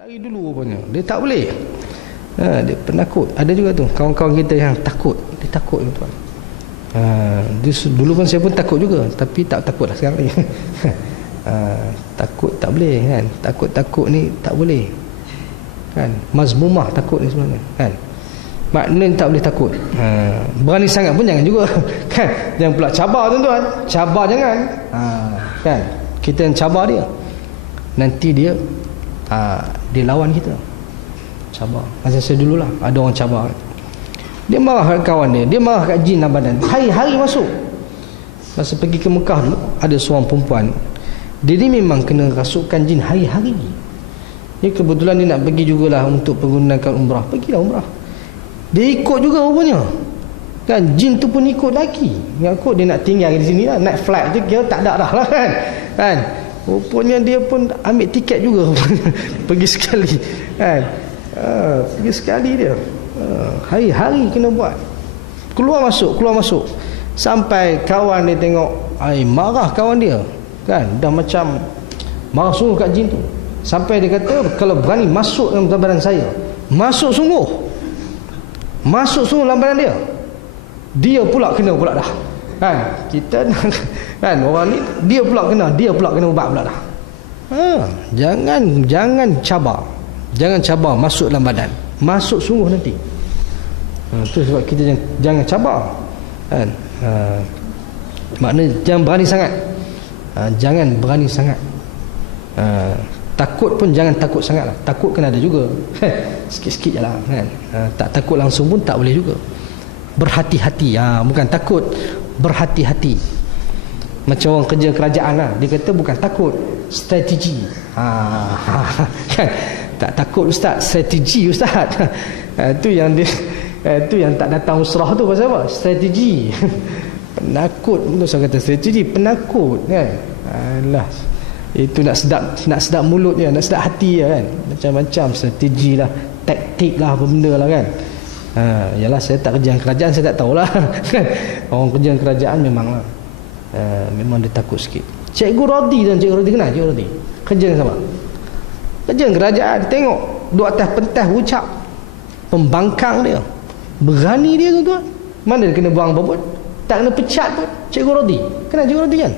Lari dulu rupanya. Dia tak boleh. Dia penakut. Ada juga tu kawan-kawan kita yang takut. Dia takut tuan. Dulu pun saya pun takut juga, tapi tak takut lah sekarang ni. Takut tak boleh kan. Takut-takut ni tak boleh kan. Mazmumah takut ni sebenarnya kan. Maknanya tak boleh takut. Berani sangat pun jangan juga kan. Jangan pula cabar tuan-tuan. Cabar jangan. Kan. Kita yang cabar dia, nanti dia lawan kita. Cabar. Macam saya dululah, ada orang cabar. Dia marah kat kawan dia, dia marah kat jin abadan. Hari-hari masuk. Masa pergi ke Mekah dulu, ada seorang perempuan, dia ni memang kena rasukan jin hari-hari. Dia kebetulan dia nak pergi jugalah untuk menggunakan umrah. Pergilah umrah. Dia ikut juga rupanya. Kan, jin tu pun ikut lagi. Ikut dia nak tinggal di sini lah. Naik flight je kira tak ada dah lah kan. Kan. Rupanya dia pun ambil tiket juga pergi sekali kan. Pergi sekali dia. Hari-hari kena buat. Keluar masuk sampai kawan dia tengok, marah kawan dia kan. Dah macam marah sungguh kat jin tu. Sampai dia kata, kalau berani masuk dalam badan saya, masuk sungguh dalam badan dia, dia pula kena pula dah kan. Kita kan, orang ni dia pula kena ubat pula dah. Jangan cabar masuk dalam badan, masuk sungguh nanti. Tu sebab kita jangan cabar kan. Maknanya jangan berani sangat. Jangan berani sangat. Takut pun jangan takut sangat lah. Takut kena ada juga sikit-sikit je lah kan. Tak takut langsung pun tak boleh juga. Berhati-hati. Bukan takut, berhati-hati. Macam orang kerja kerajaan lah, dia kata bukan takut, strategi. Kan? Tak takut ustaz, strategi ustaz. Itu yang dia, itu yang tak datang usrah tu pasal apa? Strategi. Penakut. Saya kata strategi, penakut kan. Alah, itu nak sedap mulut dia, nak sedap hati dia kan. Macam-macam strategi lah, taktik lah, apa benda lah kan. Yalah, saya tak kerja kerajaan, saya tak tahulah kan. Orang kerja kerajaan memanglah memang dia takut sikit. Cikgu Rodi dan Cikgu Rodi, kenal Cikgu Rodi? Kerja sama, kerja kerajaan. Tengok duduk atas pentas ucap, pembangkang dia, berani dia tuan-tuan. Mana dia kena buang apa pun, tak kena pecat pun. Cikgu Rodi, kenal Cikgu Rodi kan?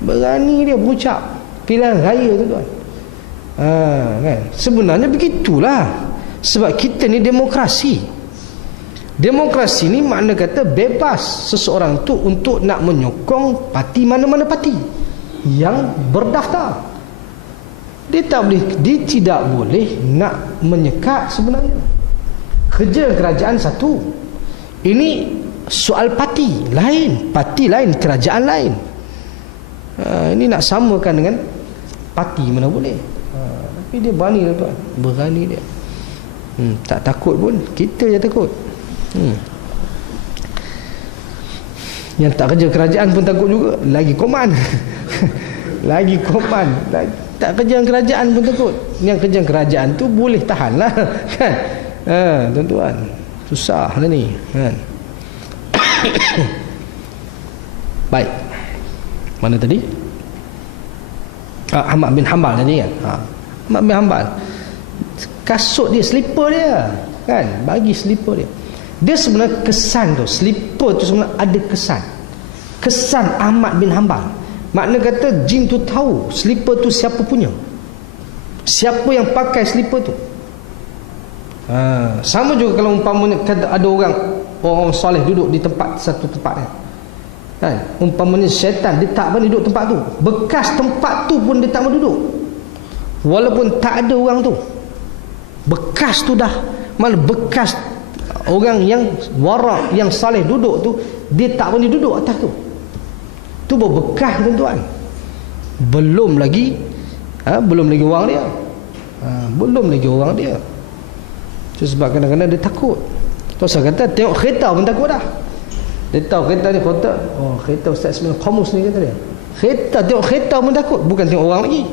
Berani dia berucap pilihan raya tuan-tuan. Kan? Sebenarnya begitulah. Sebab kita ni demokrasi. Demokrasi ni makna kata bebas seseorang tu untuk nak menyokong parti mana-mana parti yang berdaftar. Dia tidak boleh nak menyekat sebenarnya. Kerja kerajaan satu. Ini soal parti lain, kerajaan lain. Ini nak samakan dengan parti mana boleh. Tapi dia berani tuan, berani dia. Tak takut pun, kita je takut. Yang tak kerja kerajaan pun takut juga, lagi koman. Lagi koman. Tak kerja kerajaan pun takut. Yang kerja kerajaan tu boleh tahan lah kan. Tuan-tuan, susah lah ni kan. Baik, mana tadi? Ahmad bin Hanbal tadi kan. Ahmad bin Hanbal, kasut dia, slipper dia kan, bagi slipper dia. Dia sebenarnya kesan tu, slipper tu sebenarnya ada kesan Ahmad bin Hanbal. Makna kata jin tu tahu slipper tu siapa punya, siapa yang pakai slipper tu. Sama juga kalau umpamanya ada orang soleh duduk di satu tempat kan, umpamanya syaitan, dia tak berani duduk tempat tu, bekas tempat tu pun dia tak mau duduk, walaupun tak ada orang tu. Bekas tu dah, mana bekas orang yang warak, yang saleh duduk tu, dia tak berani duduk atas tu. Tu baru bekas tuan-tuan. Belum lagi orang dia. Belum lagi orang dia. Itu sebab kadang-kadang dia takut. Tu saya kata tengok kereta pun takut dah. Dia tahu kereta ni kereta. Kereta Ustaz Ismail Qamus ni kata dia. Tengok kereta pun takut, bukan tengok orang lagi.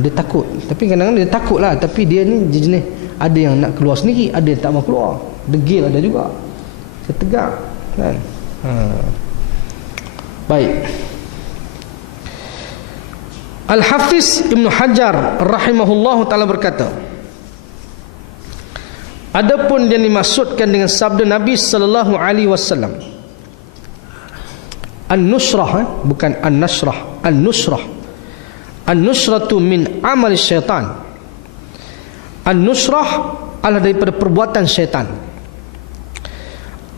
Dia takut. Tapi kadang-kadang dia takut lah. Tapi dia ni jenis, ada yang nak keluar sendiri, ada yang tak mau keluar. Degil ada juga, ketegak kan. Baik. Al-Hafiz Ibn Hajar rahimahullahu ta'ala berkata, adapun yang dimaksudkan dengan sabda Nabi sallallahu alaihi wasallam, an-nusrah, bukan an-nasrah, an-nusrah. An-nusratu min amal syaitan. An-nusrah adalah daripada perbuatan syaitan.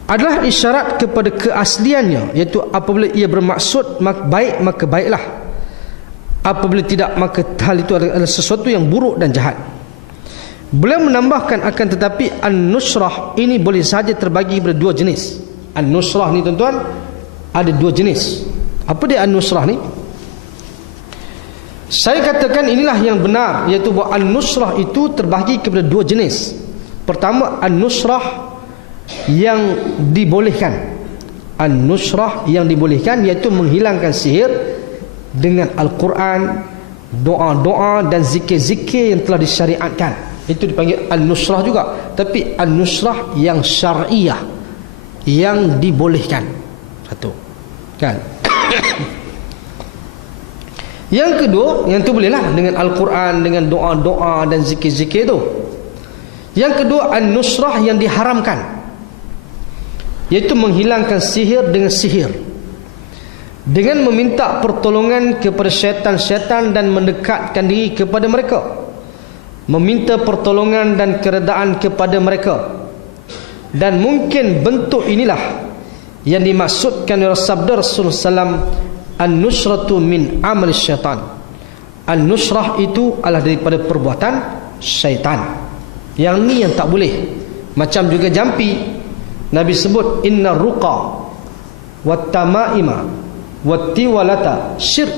Adalah isyarat kepada keasliannya, iaitu apabila ia bermaksud baik maka baiklah, apabila tidak maka hal itu adalah sesuatu yang buruk dan jahat. Beliau menambahkan, akan tetapi an-nusrah ini boleh saja terbagi kepada dua jenis. An-nusrah ni tuan-tuan ada dua jenis. Apa dia an-nusrah ni? Saya katakan inilah yang benar, iaitu bahawa an-nusrah itu terbahagi kepada dua jenis. Pertama, an-nusrah yang dibolehkan. An-nusrah yang dibolehkan iaitu menghilangkan sihir dengan Al-Quran, doa-doa dan zikir-zikir yang telah disyariatkan. Itu dipanggil an-nusrah juga. Tapi an-nusrah yang syariah, yang dibolehkan. Satu, kan? Yang kedua, yang tu bolehlah dengan Al-Quran, dengan doa-doa dan zikir-zikir tu. Yang kedua, an-nusrah yang diharamkan, iaitu menghilangkan sihir dengan sihir, dengan meminta pertolongan kepada syaitan-syaitan dan mendekatkan diri kepada mereka, meminta pertolongan dan keredaan kepada mereka. Dan mungkin bentuk inilah yang dimaksudkan oleh sabda Rasulullah SAW, an-nusratu min amal syaitan. An-nusrah itu adalah daripada perbuatan syaitan. Yang ni yang tak boleh. Macam juga jampi, Nabi sebut inna ruqa wat tamaima wat tiwalata syirk.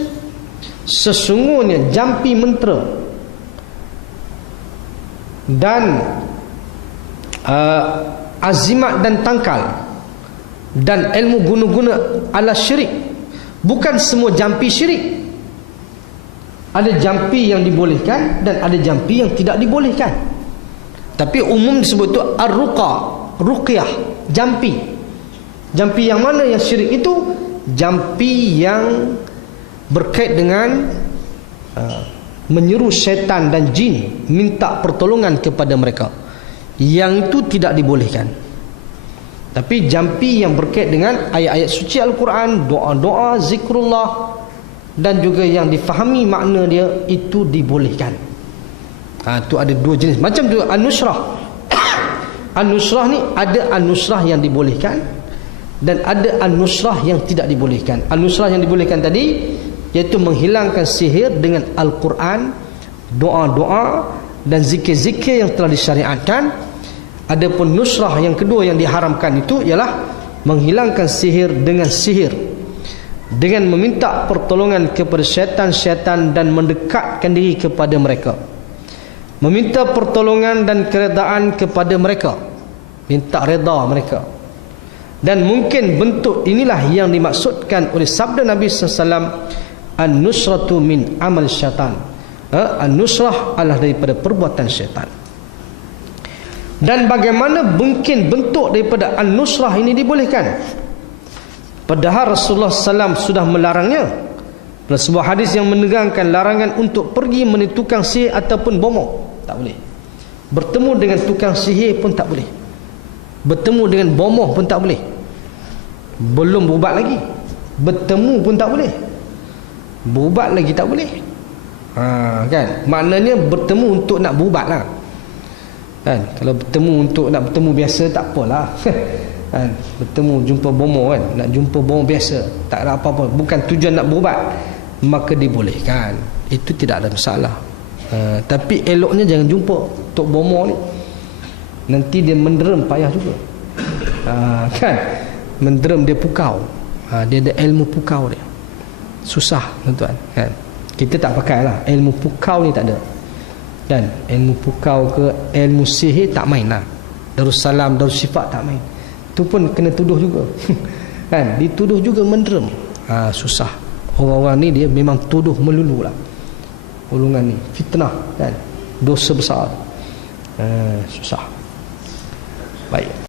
Sesungguhnya jampi mentera dan azimat dan tangkal dan ilmu guna-guna adalah syirik. Bukan semua jampi syirik. Ada jampi yang dibolehkan dan ada jampi yang tidak dibolehkan. Tapi umum disebut itu ar-ruqa, ruqyah, jampi. Jampi yang mana yang syirik itu? Jampi yang berkait dengan menyeru syaitan dan jin, minta pertolongan kepada mereka. Yang itu tidak dibolehkan. Tapi jampi yang berkait dengan ayat-ayat suci Al-Quran, doa-doa, zikrullah, dan juga yang difahami makna dia, itu dibolehkan. Itu ada dua jenis. Macam juga an-nusrah. An-nusrah ni ada an-nusrah yang dibolehkan dan ada an-nusrah yang tidak dibolehkan. An-nusrah yang dibolehkan tadi iaitu menghilangkan sihir dengan Al-Quran, doa-doa dan zikir-zikir yang telah disyariatkan. Adapun nusrah yang kedua yang diharamkan itu ialah menghilangkan sihir dengan sihir, dengan meminta pertolongan kepada syaitan-syaitan dan mendekatkan diri kepada mereka, meminta pertolongan dan keredaan kepada mereka, minta reda mereka. Dan mungkin bentuk inilah yang dimaksudkan oleh sabda Nabi SAW, an-nusratu min amal syaitan. An-nusrah adalah daripada perbuatan syaitan. Dan bagaimana mungkin bentuk daripada an-nusrah ini dibolehkan? Padahal Rasulullah SAW sudah melarangnya. Dalam sebuah hadis yang menegangkan larangan untuk pergi menipu tukang sihir ataupun bomoh. Tak boleh. Bertemu dengan tukang sihir pun tak boleh. Bertemu dengan bomoh pun tak boleh. Belum berubat lagi. Bertemu pun tak boleh. Berubat lagi tak boleh. Kan? Maknanya bertemu untuk nak berubat lah. Kan? Kalau bertemu untuk nak bertemu biasa tak apalah. Kan? Bertemu jumpa bomoh kan, nak jumpa bomoh biasa, tak ada apa-apa, bukan tujuan nak berubat, maka dibolehkan. Itu tidak ada masalah. Tapi eloknya jangan jumpa tok bomoh ni. Nanti dia menderem payah juga. Kan? Menderem dia pukau. Dia ada ilmu pukau dia. Susah tuan-tuan. Kan? Kita tak pakai lah. Ilmu pukau ni tak ada. Dan ilmu pukau ke ilmu sihir tak main lah. Darussalam, Darussifat tak main. Tu pun kena tuduh juga. Kan? Dituduh juga menderem. Susah. Orang-orang ni dia memang tuduh melulu lah. Golongan ni fitnah kan, dosa besar. Susah. Baik.